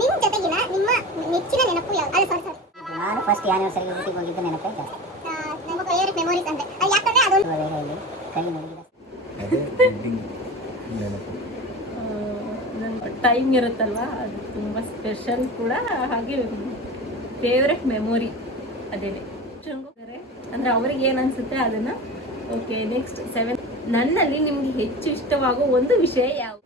ನಿಮ್ಮ ಜೊತೆಗಿನ ನಿಮ್ಮ ನೆಚ್ಚಿನ ನೆನಪು ಯಾವುದು? ಅಲ್ಲ ಸಾರಿ ನಾನು ಫಸ್ಟ್ ಆನಿವರ್ಸರಿಗೆ ಊಟಿಗೆ ಹೋಗಿದ್ದ ನೆನಪೇ ಜಾಸ್ತಿ. ನಮ್ಮ ಫೇವರಿಟ್ ಮೆಮೊರೀಸ್ ಅಂದ್ರೆ ಅದು ಯಾಕಂದ್ರೆ ಅದೊಂದು ವೇಳೆಯಲ್ಲಿ ಕೈ ನಡುಗಿದ ಅದೇ ವೆಡ್ಡಿಂಗ್ ನೆನಪು. ನನ್ನ ಟೈಮ್ ಇರುತ್ತಲ್ವ ಅದು ತುಂಬ ಸ್ಪೆಷಲ್ ಕೂಡ, ಹಾಗೆ ಫೇವ್ರೆಟ್ ಮೆಮೊರಿ ಅದೇನೆ. ಅಂದರೆ ಅವ್ರಿಗೆ ಏನು ಅನಿಸುತ್ತೆ ಅದನ್ನು. Okay, next 7. ನನ್ನಲ್ಲಿ ನಿಮಗೆ ಹೆಚ್ಚು ಇಷ್ಟವಾಗೋ ಒಂದು ವಿಷಯ ಯಾವುದು?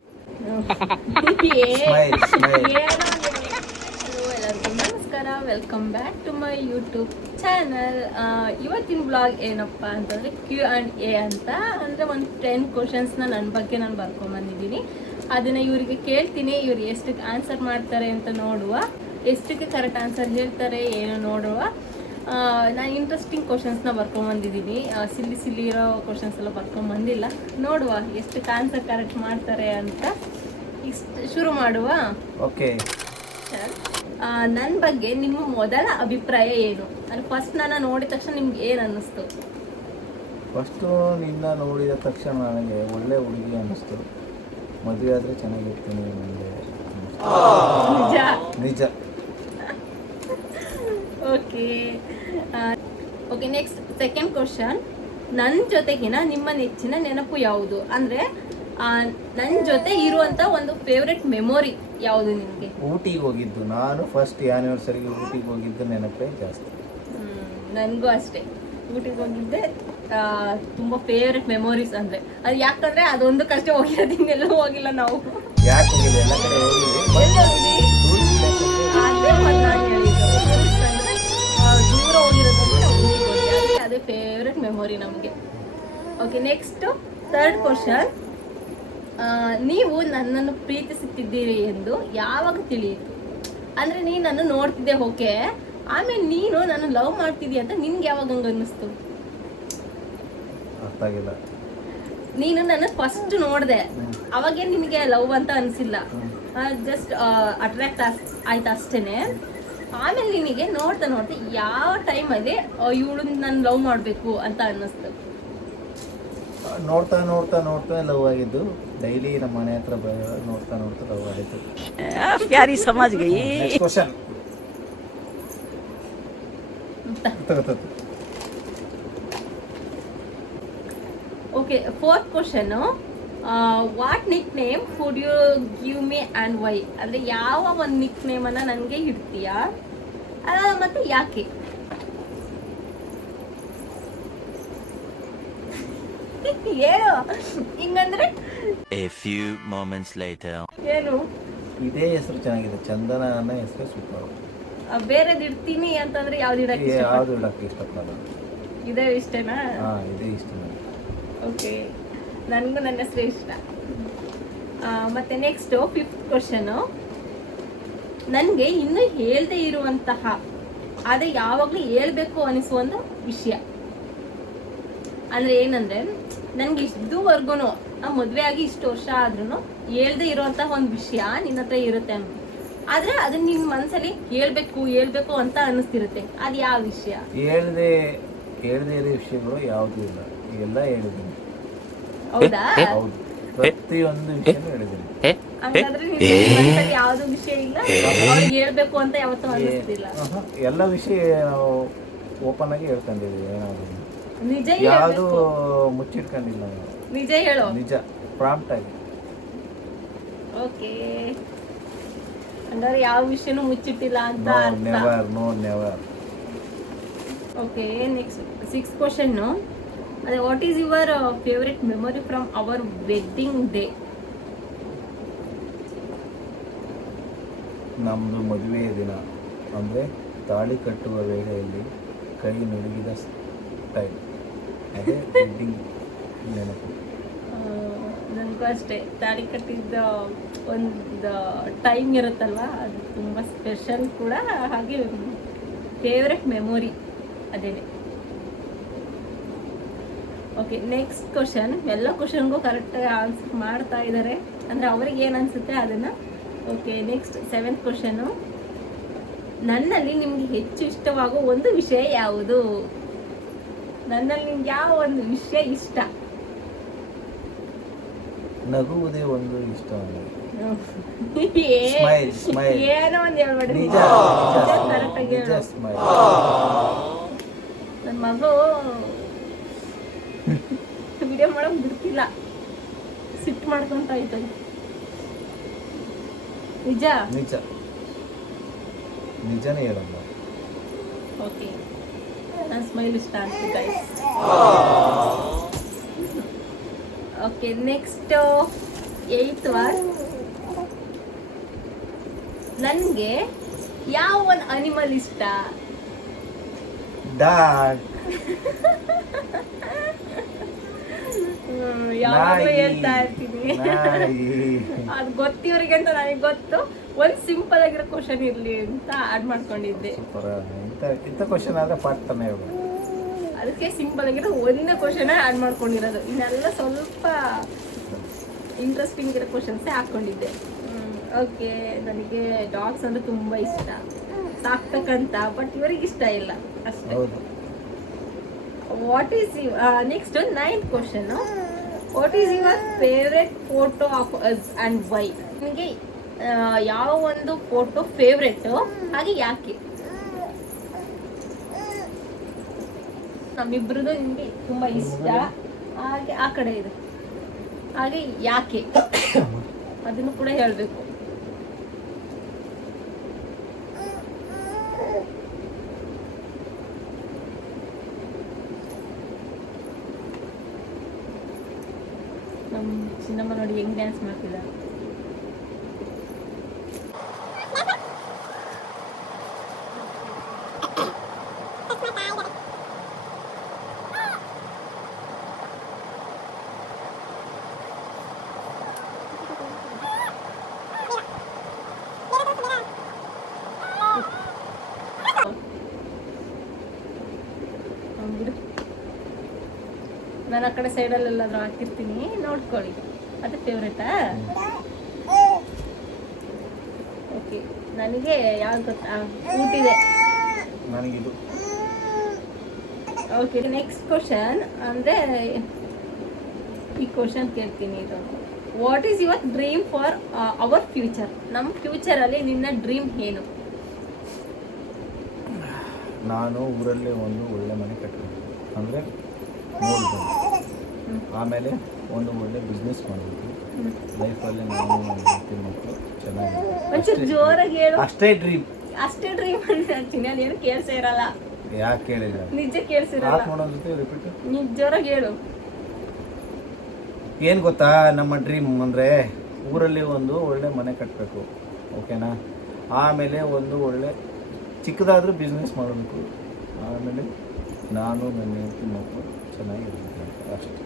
ಎಲ್ಲರಿಗೂ ನಮಸ್ಕಾರ, welcome back to my YouTube channel. ಇವತ್ತಿನ ಬ್ಲಾಗ್ ಏನಪ್ಪ ಅಂತಂದರೆ Q&A ಅಂತ. ಅಂದರೆ ಒಂದು 10 ಕ್ವಶನ್ಸ್ನ ನನ್ನ ಬಗ್ಗೆ ನಾನು ಬರ್ಕೊಂಬಂದಿದ್ದೀನಿ. ಅದನ್ನು ಇವರಿಗೆ ಕೇಳ್ತೀನಿ, ಇವ್ರು ಎಷ್ಟಕ್ಕೆ ಆನ್ಸರ್ ಮಾಡ್ತಾರೆ ಅಂತ ನೋಡುವ, ಎಷ್ಟಕ್ಕೆ ಕರೆಕ್ಟ್ ಆನ್ಸರ್ ಹೇಳ್ತಾರೆ ಏನು ನೋಡುವ. ನಾನು ಇಂಟ್ರೆಸ್ಟಿಂಗ್ ಕ್ವಶನ್ಸ್ನ ಬರ್ಕೊಂಬಂದಿದ್ದೀನಿ, ಸಿಲ್ಲಿ ಇರೋ ಕ್ವಶನ್ಸ್ ಎಲ್ಲ ಬರ್ಕೊಂಬಂದಿಲ್ಲ. ನೋಡುವ ಎಷ್ಟಕ್ಕೆ ಆನ್ಸರ್ ಕರೆಕ್ಟ್ ಮಾಡ್ತಾರೆ ಅಂತ. ಶುರು ಮಾಡುವ. ಓಕೆ. ನನ್ನ ಬಗ್ಗೆ ನಿಮ್ಮ ಮೊದಲ ಅಭಿಪ್ರಾಯ ಏನು? ಅಂದರೆ ಫಸ್ಟ್ ನನ್ನ ನೋಡಿದ ತಕ್ಷಣ ನಿಮ್ಗೆ ಏನು ಅನ್ನಿಸ್ತು? ಫಸ್ಟು ನಿನ್ನ ನೋಡಿದ ತಕ್ಷಣ ನನಗೆ ಒಳ್ಳೆ ಹುಡುಗಿ ಅನ್ನಿಸ್ತು. ಮದುವೆ ಆದರೆ ಚೆನ್ನಾಗಿರ್ತೀನಿ ನನಗೆ. ನಿಜ. Okay, next second question. ನನ್ನ ಜೊತೆಗಿನ ನಿಮ್ಮ ನೆಚ್ಚಿನ ನೆನಪು ಯಾವುದು? ಅಂದರೆ ನನ್ನ ಜೊತೆ ಇರುವಂಥ ಒಂದು ಫೇವ್ರೆಟ್ ಮೆಮೊರಿ ಯಾವುದು ನಿಮಗೆ? ಊಟಿಗೆ ಹೋಗಿದ್ದು, ನಾನು ಫಸ್ಟ್ ಆನಿವರ್ಸರಿಗೆ ಊಟಿಗೆ ಹೋಗಿದ್ದು ನೆನಪೇ ಜಾಸ್ತಿ. ನನಗೂ ಅಷ್ಟೇ, ಊಟಿಗೆ ಹೋಗಿದ್ದೆ ತುಂಬ ಫೇವ್ರೆಟ್ ಮೆಮೊರೀಸ್. ಅಂದರೆ ಅದು ಯಾಕಂದರೆ ಅದೊಂದು ಕಷ್ಟ ಹೋಗಿರೋದು, ಇನ್ನೆಲ್ಲೂ ಹೋಗಿಲ್ಲ ನಾವು. ಯಾಕೆ ಹೋಗಿಲ್ಲ? ಎಲ್ಲ ಕಡೆ ಹೋಗಿದ್ವಿ. ದೂರ ಹೋಗಿರೋದಂದ್ರೆ ನಾವು ಊರಿಗೆ ಹೋಗಿ, ಅದೇ ಫೇವ್ರೆಟ್ ಮೆಮೊರಿ ನಮಗೆ. Okay, next third question. ನೀವು ನನ್ನನ್ನು ಪ್ರೀತಿಸುತ್ತಿದ್ದೀರಿ ಎಂದು ಯಾವಾಗ ತಿಳಿಯಿತು? ಅಂದರೆ ನೀನು ನನ್ನ ನೋಡ್ತಿದ್ದೆ, ಓಕೆ, ಆಮೇಲೆ ನೀನು ನಾನು ಲವ್ ಮಾಡ್ತಿದ್ದೀಯ ಅಂತ ನಿನ್ಗೆ ಯಾವಾಗ ಹಂಗೆ ಅನ್ನಿಸ್ತು? ಅರ್ಥ ಆಗಿಲ್ಲ. ನೀನು ನನ್ನ ಫಸ್ಟ್ ನೋಡಿದೆ, ಅವಾಗೇನು ನಿನಗೆ ಲವ್ ಅಂತ ಅನಿಸಿಲ್ಲ, ಜಸ್ಟ್ ಅಟ್ರಾಕ್ಟ್ ಆಯ್ತು ಅಷ್ಟೇ. ಆಮೇಲೆ ನಿನಗೆ ನೋಡ್ತಾ ನೋಡ್ತಾ ಯಾವ ಟೈಮಲ್ಲಿ ಇವಳು ನಾನು ಲವ್ ಮಾಡಬೇಕು ಅಂತ ಅನ್ನಿಸ್ತು? ನೋಡ್ತಾ ನೋಡ್ತಾ ನೋಡ್ತಾ ಲವ್ ಆಗಿದ್ದು. ಡೈಲಿ ನಮ್ಮ ಮನೆ ಹತ್ರ ನೋಡ್ತಾ ನೋಡ್ತಾ ಲವ್ ಆಯಿತು. ಪ್ಯಾರಿ ಸಮಾಜ್ ಗೈ. Next question. Okay, fourth question. What nick name would you give me and why? ಅಂದರೆ ಯಾವ ಒಂದು ನಿಕ್ ನೇಮನ್ನು ನನಗೆ ಇಡ್ತೀಯಾ, ಮತ್ತು ಯಾಕೆ? ಏನು ಹಿಂಗಂದ್ರೆ? A few moments later. ಏನು ಇದೇ ಹೆಸರು ಚೆನ್ನಾಗಿದೆ, ಚಂದನ ಅನ್ನೋ ಹೆಸರು ಸೂಪರ್. ಬೇರೆದು ಇಡ್ತೀನಿ ಅಂತಂದ್ರೆ ಯಾವ್ದು ಇಡಕ್ಕೆ ಯಾವ್ದು ಇಡಕ್ಕೆ ಇಷ್ಟಪಡಲ್ಲ. ಇದೇ ಇಷ್ಟನಾ? ಇದೇ ಇಷ್ಟ ನನಗೆ. ಓಕೆ, ನನಗೂ ನನ್ನ ಹೆಸರು ಇಷ್ಟ. ಮತ್ತೆ ನೆಕ್ಸ್ಟ್ 5th ಕ್ವಶನು. ನನಗೆ ಇನ್ನೂ ಹೇಳದೇ ಇರುವಂತಹ, ಆದರೆ ಯಾವಾಗಲೂ ಹೇಳ್ಬೇಕು ಅನಿಸುವಂಥ ವಿಷಯ. ಅಂದರೆ ಏನಂದರೆ, ನನಗೆ ಇಷ್ಟುವರೆಗೂ ನಾವು ಮದುವೆ ಆಗಿ ಇಷ್ಟು ವರ್ಷ ಆದ್ರೂ ಹೇಳ್ದೇ ಇರುವಂತಹ ಒಂದು ವಿಷಯ ನಿನ್ನ ಹತ್ರ ಇರುತ್ತೆ, ಆದರೆ ಅದನ್ನ ನಿನ್ನ ಮನಸ್ಸಲ್ಲಿ ಹೇಳ್ಬೇಕು ಅಂತ ಅನ್ನಿಸ್ತಿರುತ್ತೆ. ಅದು ಯಾವ ವಿಷಯ? ಹೇಳ್ದೆ ಇರೋ ವಿಷಯಗಳು ಯಾವುದೂ ಇಲ್ಲ, ಎಲ್ಲ ಹೇಳಿದ್ದೀನಿ. ಹೌದಾ? ಹೌದು, ಪ್ರತಿಯೊಂದು ವಿಷಯನೂ ಹೇಳಿದ್ದೀನಿ. ಹಾಗಾದ್ರೆ ನಿನ್ನ ಮನಸ್ಸಲ್ಲಿ ಯಾವ್ದು ವಿಷಯ ಇಲ್ಲ, ಅವ್ರಿಗೆ ಹೇಳ್ಬೇಕು ಅಂತ ಯಾವತ್ತೂ ಅನ್ನಿಸ್ತಿಲ್ಲ? ಎಲ್ಲ ವಿಷಯ ನಾವು ಓಪನ್ ಆಗಿ ಹೇಳ್ಕೊಂಡಿದ್ದೀವಿ. ಏನಾದ್ರು ನಿಜ ಯಾವುದು ಮುಚ್ಚಿಟ್ಕೊಂಡಿಲ್ಲ ನಾವು. ನಿಜ ಹೇಳು. ನಿಜ, ಪ್ರಾಂಪ್ಟ್ ಆಗಿ. ಓಕೆ, ಅಂದ್ರೆ ಯಾವ ವಿಷಯನೂ ಮುಚ್ಚಿಟ್ಟಿಲ್ಲ ಅಂತ ಅರ್ಥ. Never. Okay, next 6th question. ಅದೇ, what is your favourite memory from our wedding day? ನಮ್ಮದು ಮದುವೆಯ ದಿನ, ಅಂದರೆ ತಾಳಿ ಕಟ್ಟುವ ವೇಳೆಯಲ್ಲಿ ಕೈ ನಡುಗಿದ ಟೈಮ್, ಅದೇ ವೆಡ್ಡಿಂಗ್ ನೆನಪು. ನನಗೂ ಅಷ್ಟೇ, ತಾಳಿ ಕಟ್ಟಿದ್ದ ಒಂದು ಟೈಮ್ ಇರುತ್ತಲ್ವ, ಅದು ತುಂಬ ಸ್ಪೆಷಲ್ ಕೂಡ, ಹಾಗೆ ಫೇವ್ರೆಟ್ ಮೆಮೊರಿ ಅದೇನೆ. Okay, next question. ಎಲ್ಲ ಕ್ವಶನ್ಗೂ ಕರೆಕ್ಟಾಗಿ ಆನ್ಸರ್ ಮಾಡ್ತಾ ಇದ್ದಾರೆ, ಅಂದರೆ ಅವ್ರಿಗೆ ಏನು ಅನಿಸುತ್ತೆ ಅದನ್ನು. Okay, next 7th question. ನನ್ನಲ್ಲಿ ನಿಮಗೆ ಹೆಚ್ಚು ಇಷ್ಟವಾಗೋ ಒಂದು ವಿಷಯ ಯಾವುದು? ನನ್ನಲ್ಲಿ ನಿಮ್ಗೆ ಯಾವ ಒಂದು ವಿಷಯ ಇಷ್ಟ? ನಗುವುದೇ ಒಂದು ಇಷ್ಟ ನನಗೆ. ಸ್ಮೈಲ್ ಸ್ಮೈಲ್ ಏನೋ ಒಂದು ಹೇಳ್ಬೇಡಿ. ನಿಜ ಕರೆಕ್ಟಾಗಿ ನಿಜ ಹೇಳು. ಸ್ಮೈಲ್. ನನ್ನ ಮಗು ವಿಡಿಯೋ ಮಾಡಕ್ ಬಿಡ್ತಿಲ್ಲ, ಸಿಟ್ಟು ಮಾಡ್ಕೊಂತ ಆಯ್ತದೆ. ನಿಜ ನಿಜ ನಿಜನೇ ಹೇಳಮ್ಮ. ಓಕೆ, ನನ್ನ ಸ್ಮೈಲ್ ಇಷ್ಟ ಅಂತ guys. Okay, next 8th one. ನನಗೆ ಯಾವ ಒಂದು ಅನಿಮಲ್ ಇಷ್ಟ? ಡಾಗ್. ಯಾವಾಗಲೂ ಹೇಳ್ತಾ ಇರ್ತೀನಿ. ಅದು ಗೊತ್ತಿವ್ರಿಗೆ ಅಂತ ನನಗೆ ಗೊತ್ತು. ಒಂದು ಸಿಂಪಲ್ ಆಗಿರೋ ಕ್ವಶನ್ ಇರಲಿ ಅಂತ ಆಡ್ ಮಾಡ್ಕೊಂಡಿದ್ದೆ. ಸೂಪರ್. ಇಂಥ ಕ್ವಶನ್ ಆದ್ರೆ ಪಾಡ್ತಾನೆ ಇವರು. ಅದಕ್ಕೆ ಸಿಂಪಲ್ ಆಗಿರೋ ಒಂದೇ ಕ್ವಶನ್ ಆಡ್ ಮಾಡ್ಕೊಂಡಿರೋದು. ಇನ್ನೆಲ್ಲ ಸ್ವಲ್ಪ ಇಂಟ್ರೆಸ್ಟಿಂಗ್ ಇರೋ ಕ್ವಶನ್ಸೇ ಹಾಕ್ಕೊಂಡಿದ್ದೆ. ಓಕೆ, ನನಗೆ ಡಾಗ್ಸ್ ಅಂದರೆ ತುಂಬ ಇಷ್ಟ, ಸಾಕ್ಬೇಕಂತ. ಬಟ್ ಇವ್ರಿಗೆ ಇಷ್ಟ ಇಲ್ಲ ಅಷ್ಟೇ. ಹೌದು. What is next 9th question. What is your favourite photo of us and why? ನಿಮಗೆ ಯಾವ ಒಂದು ಫೋಟೋ ಫೇವ್ರೆಟ್, ಹಾಗೆ ಯಾಕೆ? ನಮ್ಮಿಬ್ರದ್ದು ನಿಮಗೆ ತುಂಬ ಇಷ್ಟ, ಹಾಗೆ ಆ ಕಡೆ ಇದೆ, ಹಾಗೆ ಯಾಕೆ ಅದನ್ನು ಕೂಡ ಹೇಳಬೇಕು. ನಮ್ಮ ಚಿನ್ನಮ್ಮ ನೋಡಿ ಹೆಂಗ್ ಡ್ಯಾನ್ಸ್ ಮಾಡ್ತಿದ್ದಾರೆ. ನಾನು ಆ ಕಡೆ ಸೈಡಲ್ಲಿ ಎಲ್ಲಾದ್ರೂ ಹಾಕಿರ್ತೀನಿ, ನೋಡ್ಕೊಳ್ಳಿ. ಅದು ಫೇವ್ರೇಟಾ? ಓಕೆ, ನನಗೆ ಯಾವ್ದು ಗೊತ್ತಾ, ಊಟಿದೆ. ನನಗಿದು. ಓಕೆ, ನೆಕ್ಸ್ಟ್ ಕ್ವಶನ್ ಅಂದರೆ ಈ ಕ್ವಶನ್ ಕೇಳ್ತೀನಿ. ಇದು what is your dream for our future? ನಮ್ಮ ಫ್ಯೂಚರಲ್ಲಿ ನಿನ್ನ ಡ್ರೀಮ್ ಏನು? ನಾನು ಊರಲ್ಲೇ ಒಂದು ಒಳ್ಳೆ ಮನೆ ಕಟ್ಟಬೇಕು ಅಂದರೆ 3 ಜನ. ಆಮೇಲೆ ಒಂದು ಒಳ್ಳೆ ಬಿಸ್ನೆಸ್ ಮಾಡಬೇಕು. ಲೈಫಲ್ಲಿ ನಾನು ನನ್ನ ಹೆಂಡತಿ ಮಕ್ಕಳು ಚೆನ್ನಾಗಿರ್ಬೇಕು. ಒಂಚೂರು ಜೋರಾಗಿ ಹೇಳು. ಅಷ್ಟೇ ಡ್ರೀಮ್. ಅಷ್ಟೇ ಡ್ರೀಮ್ ಅಂತ ಹೇಳ್ತೀನಿ, ಅದೇನು ಕೇಳಿಸೇ ಇರಲ್ಲ. ಯಾಕೆ ಕೇಳಿಲ್ಲ? ನಿಜ ಕೇಳಿಸಿರಲ್ಲ. ಯಾಕೆ ಮಾಡೋದ್ರ ಜೊತೆ ರಿಪೀಟ್? ನೀನು ಜೋರಾಗಿ ಹೇಳು. ಏನು ಗೊತ್ತಾ, ನಮ್ಮ ಡ್ರೀಮ್ ಅಂದರೆ ಊರಲ್ಲಿ ಒಂದು ಒಳ್ಳೆ ಮನೆ ಕಟ್ಟಬೇಕು, ಓಕೆನಾ? ಆಮೇಲೆ ಒಂದು ಒಳ್ಳೆ ಚಿಕ್ಕದಾದರೂ ಬಿಸ್ನೆಸ್ ಮಾಡಬೇಕು. ಆಮೇಲೆ ನಾನು ನನ್ನ ಹೆಂಡತಿ ಮಕ್ಕಳು ಚೆನ್ನಾಗಿರ್ಬೇಕು ಅಷ್ಟೇ.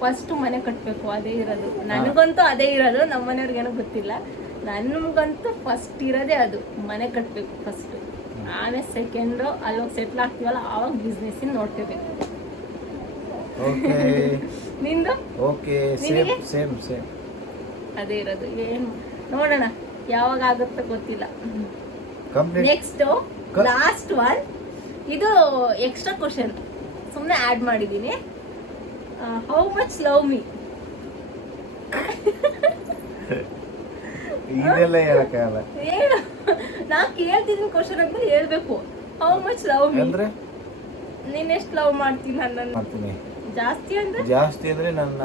ಫಸ್ಟ್ ಮನೆ ಕಟ್ಟಬೇಕು, ಅದೇ ಇರೋದು. ನನಗಂತೂ ಅದೇ ಇರೋದು, ನಮ್ಮ ಮನೆಯವ್ರಿಗೇನೋ ಗೊತ್ತಿಲ್ಲ. ನನಗಂತೂ ಫಸ್ಟ್ ಇರೋದೇ ಅದು, ಮನೆ ಕಟ್ಟಬೇಕು ಫಸ್ಟ್. ಆಮೇಲೆ ಸೆಕೆಂಡು ಅಲ್ಲೋಗಿ ಸೆಟ್ಲ್ ಆಗ್ತೀವಲ್ಲ, ಆವಾಗ ಬಿಸ್ನೆಸ್ಸಿನ ನೋಡ್ಕೋಬೇಕು. ಓಕೆ. ನಿಂದು? ಓಕೆ, ನಿನಗೆ? ಸೇಮ್ ಸೇಮ್ ಅದೇ ಇರೋದು. ಏನು ನೋಡೋಣ ಯಾವಾಗ ಆಗುತ್ತೋ ಗೊತ್ತಿಲ್ಲ. ಕಂಪ್ಲೀಟ್. Next last one. ಇದು ಎಕ್ಸ್ಟ್ರಾ ಕ್ವಶನ್ ಸುಮ್ಮನೆ ಆ್ಯಡ್ ಮಾಡಿದ್ದೀನಿ. How much love me? ಇದೆಲ್ಲ ಹೇಳಕ್ಕಾಗಲ್ಲ. ಹೇಳು, ನಾ ಕೇಳ್ತಿದ್ದೀನಿ ಕ್ವಶನ್ ಅಂತ ಹೇಳ್ಬೇಕು. ಹೌ ಮಚ್ ಲವ್ ಮೀ ಅಂದ್ರೆ ನೀನ್ ಎಷ್ಟು ಲವ್ ಮಾಡ್ತೀನಿ ನನ್ನನ್ನು? ಮಾಡ್ತೀನಿ. ಜಾಸ್ತಿ ಅಂದ್ರೆ? ಜಾಸ್ತಿ ಅಂದರೆ ನನ್ನ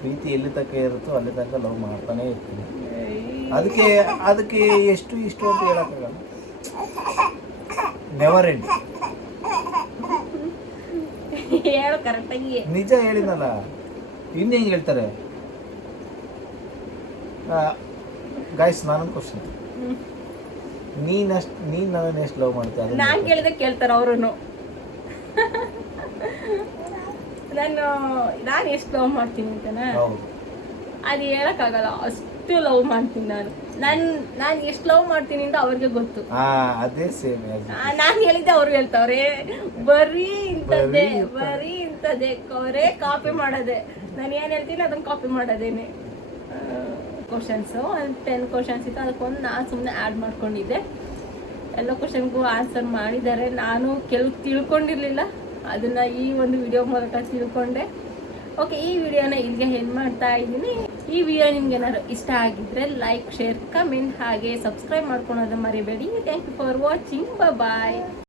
ಪ್ರೀತಿ ಎಲ್ಲಿ ತನಕ ಇರುತ್ತೋ ಅಲ್ಲಿ ತನಕ ಲವ್ ಮಾಡ್ತಾನೆ ಇರ್ತೀನಿ. ಅದಕ್ಕೆ ಎಷ್ಟು ಇಷ್ಟು ಅಂತ ಹೇಳಕ್ಕಾಗಲ್ಲ. Never end. ಹೇಳು ಕರೆಕ್ಟಾಗಿ. ನಿಜ ಹೇಳಿದ್ನಲ್ಲ, ಇನ್ನು ಹೆಂಗೆ ಹೇಳ್ತಾರೆ ಗಾಯ್ಸ್? ನಾನೊಂದು ಕ್ವಶನ್, ನೀನು ನನ್ನನ್ನು ಎಷ್ಟು ಲವ್ ಮಾಡ್ತೀಯ? ನಾನು ಕೇಳಿದ್ರೆ ಕೇಳ್ತಾರೆ ಅವರು. ನಾನು ಎಷ್ಟು ಲವ್ ಮಾಡ್ತೀನಿ ಅಂತನಾ? ಹೌದು. ಅದು ಹೇಳಕ್ಕಾಗಲ್ಲ, ಅಷ್ಟು ಲವ್ ಮಾಡ್ತೀನಿ ನಾನು ಎಷ್ಟು ಲವ್ ಮಾಡ್ತೀನಿ ಅಂತ ಅವ್ರಿಗೆ ಗೊತ್ತು. ಅದೇ ಸೇಮ್. ನಾನು ಹೇಳಿದ್ದೆ ಅವ್ರು ಹೇಳ್ತಾವ್ರೆ, ಬರೀ ಇಂಥದ್ದೇ ಅವರೇ ಕಾಪಿ ಮಾಡೋದೆ. ನಾನು ಏನು ಹೇಳ್ತೀನಿ ಅದನ್ನು ಕಾಪಿ ಮಾಡೋದೇನೆ. ಕ್ವಶನ್ಸು ಒಂದು 10 ಕ್ವಶನ್ಸ್ ಇತ್ತು, ಅದಕ್ಕೊಂದು ನಾನು ಸುಮ್ಮನೆ ಆ್ಯಡ್ ಮಾಡ್ಕೊಂಡಿದ್ದೆ. ಎಲ್ಲ ಕ್ವಶನ್ಗೂ ಆನ್ಸರ್ ಮಾಡಿದ್ದಾರೆ. ನಾನು ಕೆಲವು ತಿಳ್ಕೊಂಡಿರಲಿಲ್ಲ, ಅದನ್ನು ಈ ಒಂದು ವಿಡಿಯೋ ಮೂಲಕ ತಿಳ್ಕೊಂಡೆ. ಓಕೆ, ಈ ವಿಡಿಯೋನ ಇಲ್ಲಿಗೆ ಏನು ಮಾಡ್ತಾ ಇದ್ದೀನಿ. ಈ ವಿಡಿಯೋ ನಿಮ್ಗೆ ಏನಾದ್ರು ಇಷ್ಟ ಆಗಿದ್ರೆ ಲೈಕ್, ಶೇರ್, ಕಮೆಂಟ್ ಹಾಗೆ ಸಬ್ಸ್ಕ್ರೈಬ್ ಮಾಡ್ಕೊಳೋದು ಮರಿಬೇಡಿ. Thank you for watching. Bye.